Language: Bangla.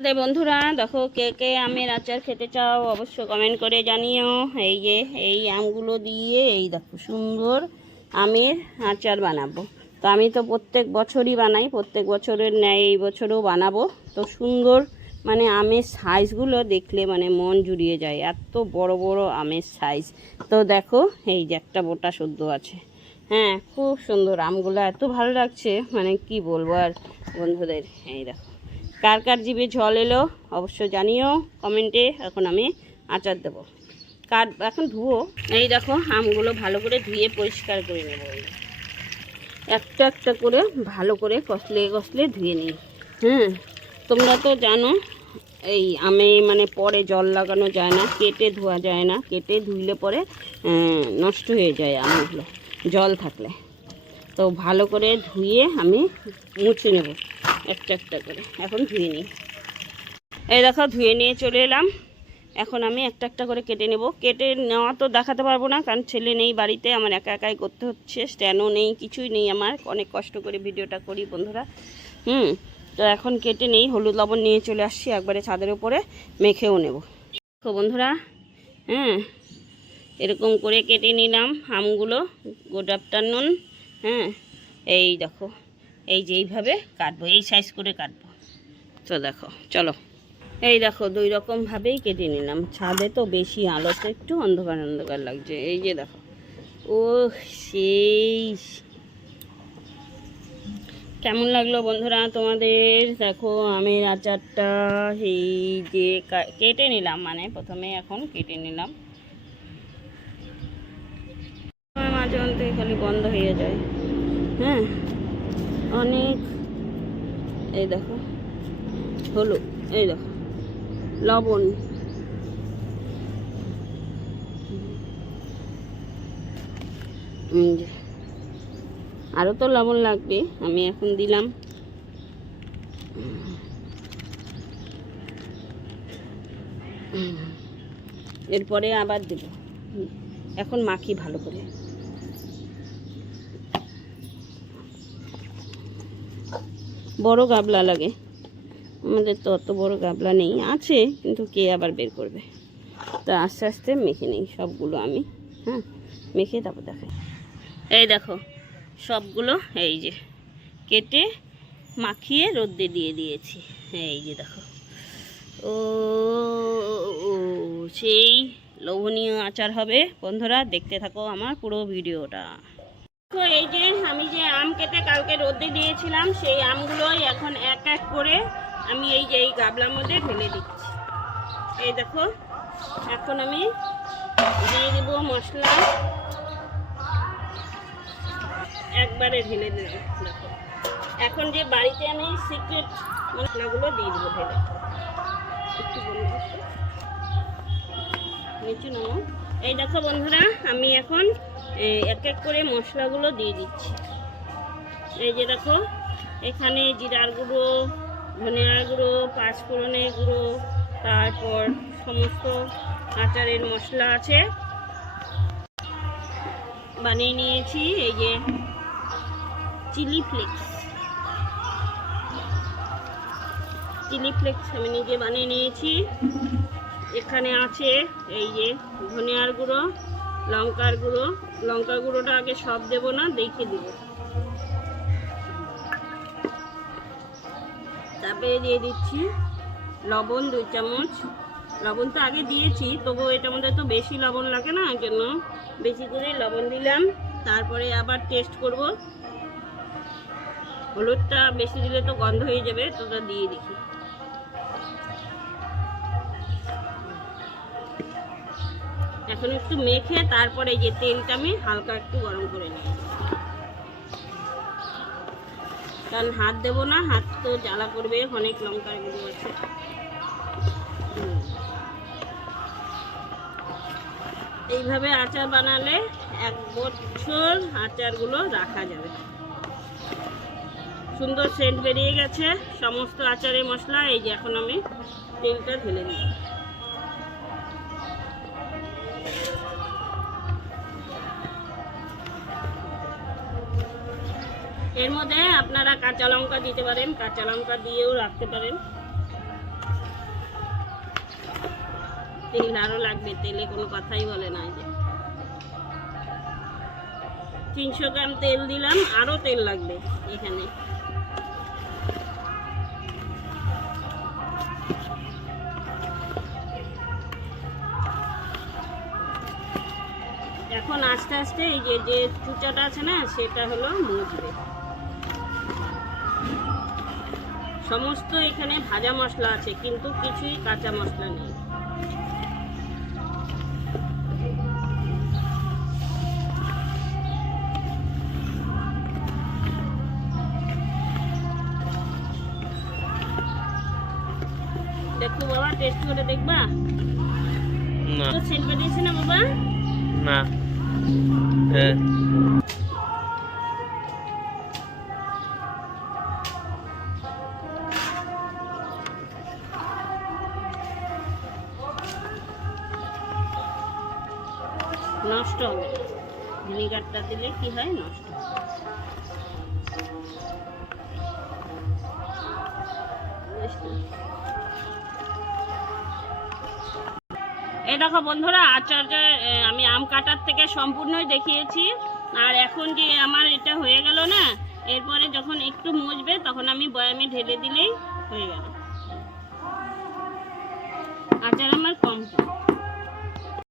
বন্ধুরা দেখো, কে কে আমের আচার খেতে চাও অবশ্য কমেন্ট করে জানিও। এই যে এই আমগুলো দিয়ে এই দেখো সুন্দর আমের আচার বানাবো। তো আমি তো প্রত্যেক বছরই বানাই, প্রত্যেক বছরের ন্যায় এই বছরও বানাবো। তো সুন্দর মানে আমের সাইজগুলো দেখলে মানে মন জুড়িয়ে যায়, এত বড় বড় আমের সাইজ। তো দেখো এই যে একটা বোটা সদ্য আছে। হ্যাঁ, খুব সুন্দর আমগুলো, এত ভালো লাগছে মানে কি বলবো আর বন্ধুদের। এই দেখো, কার কার জিভে জল এলো অবশ্য জানিও কমেন্টে। এখন আমি আচার দেবো, কার এখন ধুয়ো। এই দেখো আমগুলো ভালো করে ধুয়ে পরিষ্কার করে নেবো। একটা একটা করে ভালো করে কষলে কষলে ধুয়ে নিই। হ্যাঁ, তোমরা তো জানো এই আমে মানে পরে জল লাগানো যায় না, কেটে ধোয়া যায় না। কেটে ধুইলে পরে নষ্ট হয়ে যায় আমগুলো জল থাকলে। তো ভালো করে ধুয়ে আমি মুছে নেব একটা একটা করে। এখন ধুয়ে নিই। এই দেখো ধুয়ে নিয়ে চলে এলাম। এখন আমি একটা একটা করে কেটে নেব। কেটে নেওয়া তো দেখাতে পারবো না, কারণ ছেলে নেই বাড়িতে, আমার একা একাই করতে হচ্ছে। স্ট্যান্ডও নেই, কিছুই নেই আমার, অনেক কষ্ট করে ভিডিওটা করি বন্ধুরা। তো এখন কেটে নেই, হলুদ লবণ নিয়ে চলে আসছি, একবারে ছাদের উপরে মেখেও নেব। তো বন্ধুরা হ্যাঁ, এরকম করে কেটে নিলাম আমগুলো। Good afternoon. হ্যাঁ, এই দেখো এই যে এইভাবে কাটবো, এই সাইজ করে কাটবো। তো দেখো চলো, এই দেখো দুই রকমভাবেই কেটে নিলাম। ছাদে তো বেশি আলোতে একটু অন্ধকার অন্ধকার লাগছে। এই যে দেখো, ও সেই কেমন লাগলো বন্ধুরা তোমাদের? দেখো আমের আচারটা এই যে কেটে নিলাম, মানে প্রথমে এখন কেটে নিলাম। মাঝে মধ্যে খালি বন্ধ হয়ে যায়। হ্যাঁ, অনেক। এই দেখো হলুদ, এই দেখো লবণ, আরও তো লবণ লাগবে, আমি এখন দিলাম। এরপরে আবার দেব। এখন মাখি ভালো করে। বড় গাবলা লাগে, আমাদের তো অত বড় গাবলা নেই, আছে কিন্তু কে আবার বের করবে। তো আস্তে আস্তে মেখে নিই সবগুলো আমি। হ্যাঁ, মেখে তারপর দেখাই। এই দেখো সবগুলো এই যে কেটে মাখিয়ে রোদে দিয়ে দিয়েছি। এই যে দেখো, ও সেই লোভনীয় আচার হবে বন্ধুরা, দেখতে থাকো আমার পুরো ভিডিওটা। তো এই যে আমি যে আম কেটে কালকে রোদে দিয়েছিলাম, সেই আমগুলোই এখন এক এক করে আমি এই যে এই গাবলার মধ্যে ঢেলে দিচ্ছি। এই দেখো এখন আমি দিয়ে দেব মশলা, একবারে ঢেলে দেব। দেখো এখন যে বাড়িতে আমি সিক্রেট মশলাগুলো দিয়ে দেবো ঢেলে। একটু নিচু নাও। এই দেখো বন্ধুরা, আমি এখন এক এক করে মশলাগুলো দিয়ে দিচ্ছি। এই যে দেখো এখানে জিরার গুঁড়ো, ধনিয়ার গুঁড়ো, পাঁচফোড়নের গুঁড়ো, তারপর সমস্ত আচারের মশলা আছে, বানিয়ে নিয়েছি। এই যে চিলি ফ্লেক্স আমি নিজে বানিয়ে নিয়েছি। এখানে আছে এই যে ধনিয়ার গুঁড়ো, লঙ্কার গুঁড়ো। লঙ্কার গুঁড়োটা আগে সব দেবো না, দেখে দেবো। তারপরে দিয়ে দিচ্ছি লবণ 2 চামচ। লবণ তো আগে দিয়েছি, তবুও এটার মধ্যে তো বেশি লবণ লাগে না, এর জন্য বেশি করে লবণ দিলাম। তারপরে আবার টেস্ট করব। হলুদটা বেশি দিলে তো গন্ধ হয়ে যাবে, তো ওটা দিয়ে দেখি। এখন একটু মেখে তারপরে এই যে তেলটা আমি হালকা একটু গরম করে নিই, কারণ হাত দেবো না, হাত তো জ্বালা করবে, অনেক লঙ্কার গুঁড়ো আছে। এইভাবে আচার বানালে 1 বছর আচারগুলো রাখা যাবে। সুন্দর সেন্ট বেরিয়ে গেছে সমস্ত আচারের মশলা। এই যে এখন আমি তেলটা ঢেলে দিই। এর মধ্যে আপনারা কাঁচা লঙ্কা দিতে পারেন, কাঁচা লঙ্কা দিয়েও রাখতে পারেন। তেল আরও লাগবে, তেলে কোনো কথাই বলে না। যে 300 গ্রাম তেল দিলাম, আরও তেল লাগবে এখানে। এখন আস্তে আস্তে এই যে চুচাটা আছে না, সেটা হলো মুছবে। সমস্ত এখানে ভাজা মশলা আছে, কিন্তু কিছুই কাঁচা মশলা নেই। দেখো বাবা, টেস্ট করে দেখবা? না তো সেন্ট বেরিয়েছে না বাবা? না। হ্যাঁ নষ্ট হবে, ভিনিগারটা দিলে কি হয়, নষ্ট হয়। এই দেখো বন্ধুরা, আচারটা আমি আম কাটার থেকে সম্পূর্ণই দেখিয়েছি। আর এখন যে আমার এটা হয়ে গেল না, এরপরে যখন একটু মুছবে তখন আমি বয়ামে ঢেলে দিলেই হয়ে গেল। আচার আমার কমপ্লিট।